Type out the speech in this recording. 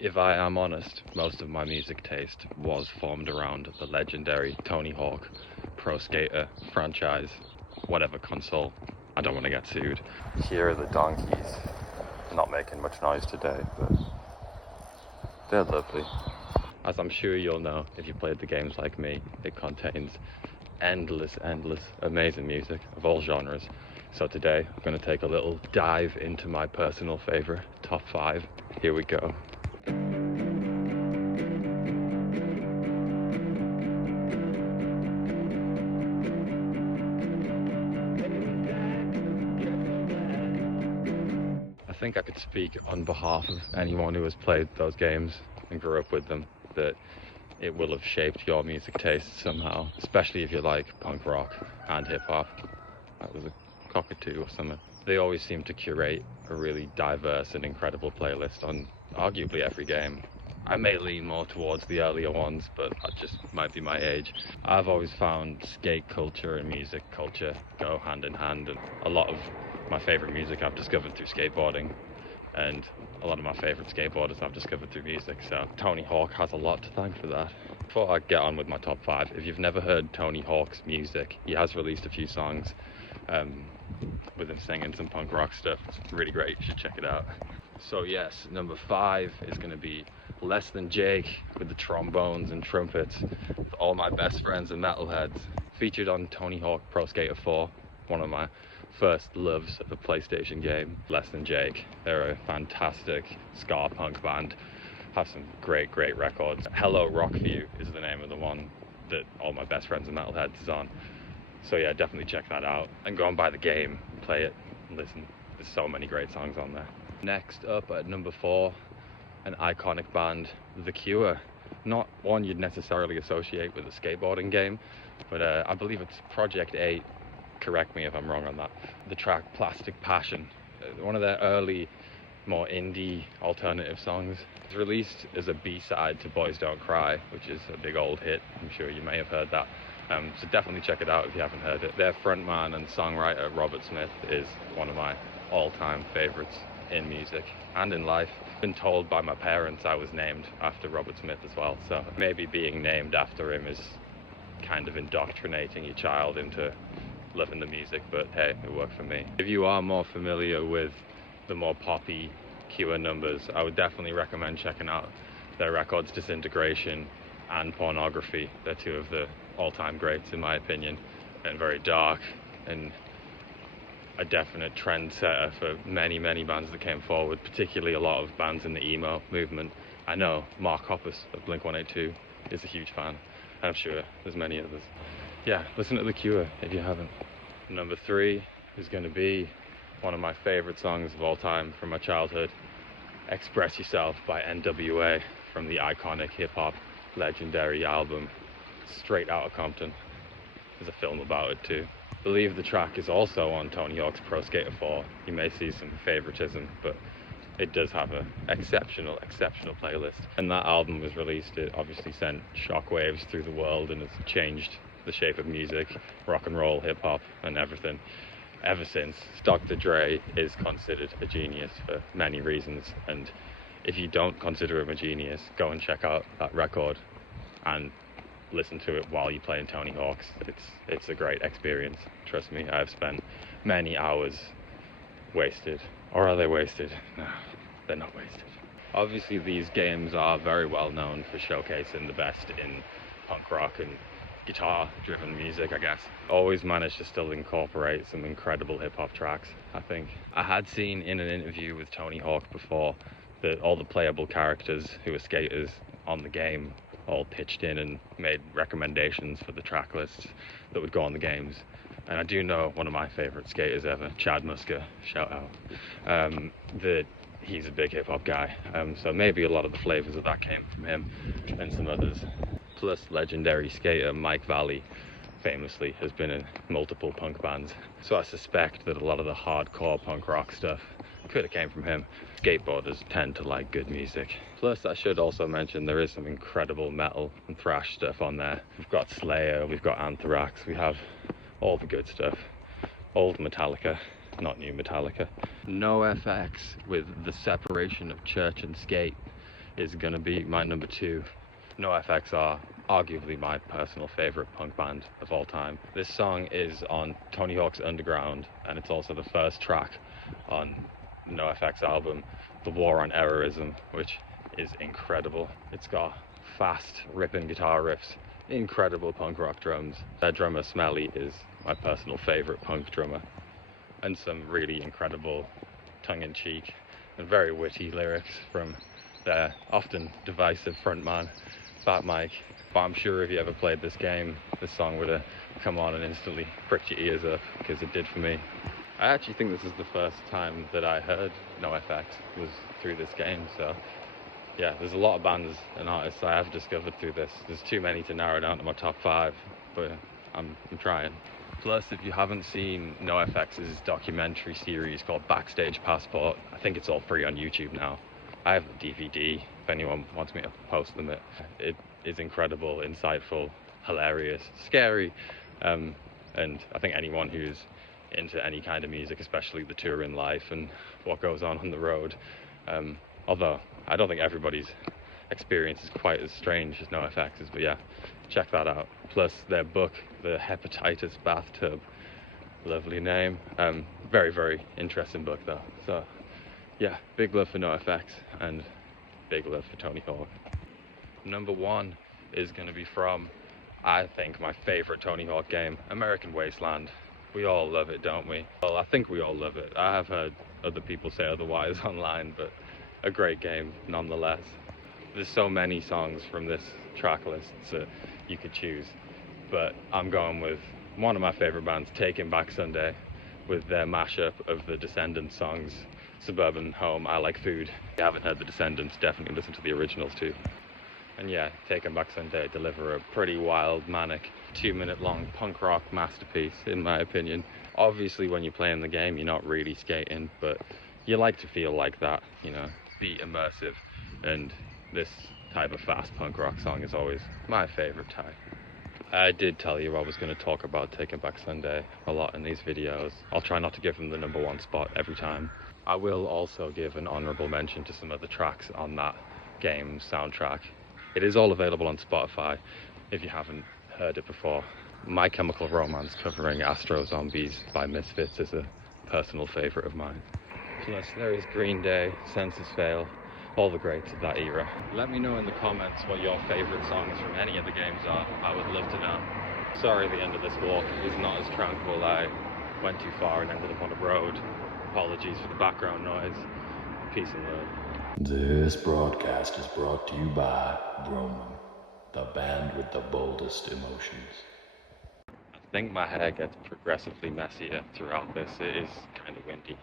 If I am honest, most of my music taste was formed around the legendary Tony Hawk Pro Skater franchise, whatever console. I don't want to get sued. Here are the donkeys, not making much noise today, but they're lovely. As I'm sure you'll know if you played the games like me, it contains endless, amazing music of all genres. So today I'm going to take a little dive into my personal favorite top 5. Here we go. I think I could speak on behalf of anyone who has played those games and grew up with them that it will have shaped your music taste somehow, especially if you like punk rock and hip hop. That was a cockatoo or something. They always seem to curate a really diverse and incredible playlist on arguably every game. I may lean more towards the earlier ones, but that just might be my age. I've always found skate culture and music culture go hand in hand, and a lot of my favorite music I've discovered through skateboarding, and a lot of my favorite skateboarders I've discovered through music, so Tony Hawk has a lot to thank for that. Before I get on with my top 5, if you've never heard Tony Hawk's music, he has released a few songs with him singing some punk rock stuff. It's really great, you should check it out. So yes, number 5 is going to be Less Than Jake with the trombones and trumpets, all my best friends and metalheads, featured on Tony Hawk Pro Skater 4, one of my first loves of a PlayStation game. Less Than Jake, they're a fantastic ska punk band, have some great records. Hello Rockview is the name of the one that all my best friends and metalheads is on. So yeah, definitely check that out and go and buy the game, play it, and listen. There's so many great songs on there. Next up at number 4, an iconic band, The Cure. Not one you'd necessarily associate with a skateboarding game, but I believe it's Project 8. Correct me if I'm wrong on that. The track Plastic Passion, one of their early, more indie alternative songs. It's released as a B-side to Boys Don't Cry, which is a big old hit. I'm sure you may have heard that. So definitely check it out if you haven't heard it. Their frontman and songwriter Robert Smith is one of my all-time favorites in music and in life. I've been told by my parents I was named after Robert Smith as well, so maybe being named after him is kind of indoctrinating your child into loving the music, but hey, it worked for me. If you are more familiar with the more poppy Cure numbers, I would definitely recommend checking out their records Disintegration and Pornography. They're two of the all-time greats in my opinion, and very dark and a definite trendsetter for many bands that came forward, particularly a lot of bands in the emo movement. I know Mark Hoppus of Blink-182 is a huge fan, and I'm sure there's many others. Yeah, listen to The Cure if you haven't. Number 3 is going to be one of my favorite songs of all time from my childhood, Express Yourself by NWA, from the iconic hip-hop legendary album Straight Outta Compton. There's a film about it too. I believe the track is also on Tony Hawk's Pro Skater 4. You may see some favoritism, but it does have an exceptional playlist. And that album was released, it obviously sent shockwaves through the world and has changed the shape of music, rock and roll, hip hop, and everything ever since. Dr. Dre is considered a genius for many reasons, and if you don't consider him a genius, go and check out that record and listen to it while you're playing Tony Hawk's. It's a great experience. Trust me, I've spent many hours wasted. Or are they wasted? No, they're not wasted. Obviously these games are very well known for showcasing the best in punk rock and guitar driven music, I guess. Always managed to still incorporate some incredible hip hop tracks, I think. I had seen in an interview with Tony Hawk before that all the playable characters who were skaters on the game all pitched in and made recommendations for the track lists that would go on the games. And I do know one of my favorite skaters ever, Chad Muska, shout out, that he's a big hip hop guy. So maybe a lot of the flavors of that came from him and some others. Plus legendary skater Mike Valley famously has been in multiple punk bands. So I suspect that a lot of the hardcore punk rock stuff could have came from him. Skateboarders tend to like good music. Plus I should also mention there is some incredible metal and thrash stuff on there. We've got Slayer, we've got Anthrax, we have all the good stuff. Old Metallica, not new Metallica. No FX with The Separation of Church and Skate is gonna be my number 2. NoFX are arguably my personal favorite punk band of all time. This song is on Tony Hawk's Underground, and it's also the first track on the NoFX album, The War on Errorism, which is incredible. It's got fast, ripping guitar riffs, incredible punk rock drums. Their drummer Smelly is my personal favorite punk drummer, and some really incredible tongue-in-cheek and very witty lyrics from their often divisive frontman Fat Mike. But I'm sure if you ever played this game, this song would have come on and instantly pricked your ears up, because it did for me. I actually think this is the first time that I heard NoFX was through this game, so yeah, there's a lot of bands and artists I have discovered through this. There's too many to narrow down to my top 5, but I'm trying. Plus, if you haven't seen NoFX's documentary series called Backstage Passport, I think it's all free on YouTube now. I have the DVD if anyone wants me to post them. It is incredible, insightful, hilarious, scary, and I think anyone who's into any kind of music, especially the touring life and what goes on the road, although I don't think everybody's experience is quite as strange as NoFX's, but yeah, check that out. Plus their book, The Hepatitis Bathtub, lovely name, very, very interesting book though. So yeah, big love for NoFX and big love for Tony Hawk. Number 1 is going to be from, I think, my favorite Tony Hawk game, American Wasteland. We all love it, don't we? Well, I think we all love it. I have heard other people say otherwise online, but a great game nonetheless. There's so many songs from this track list that you could choose, but I'm going with one of my favorite bands, Taking Back Sunday, with their mashup of the Descendants songs, Suburban Home, I Like Food. If you haven't heard the Descendants, definitely listen to the originals too. And yeah, Taking Back Sunday deliver a pretty wild, manic, 2-minute long punk rock masterpiece, in my opinion. Obviously, when you're playing the game, you're not really skating, but you like to feel like that, you know, be immersive. And this type of fast punk rock song is always my favorite type. I did tell you I was going to talk about Taking Back Sunday a lot in these videos. I'll try not to give them the number 1 spot every time. I will also give an honorable mention to some of the tracks on that game's soundtrack. It is all available on Spotify if you haven't heard it before. My Chemical Romance covering Astro Zombies by Misfits is a personal favorite of mine. Plus there is Green Day, Census Fail, all the greats of that era. Let me know in the comments what your favorite songs from any of the games are. I would love to know. Sorry the end of this walk was not as tranquil. I went too far and ended up on a road. Apologies for the background noise. Peace and love. This broadcast is brought to you by Broman, the band with the boldest emotions. I think my hair gets progressively messier throughout this. It is kind of windy.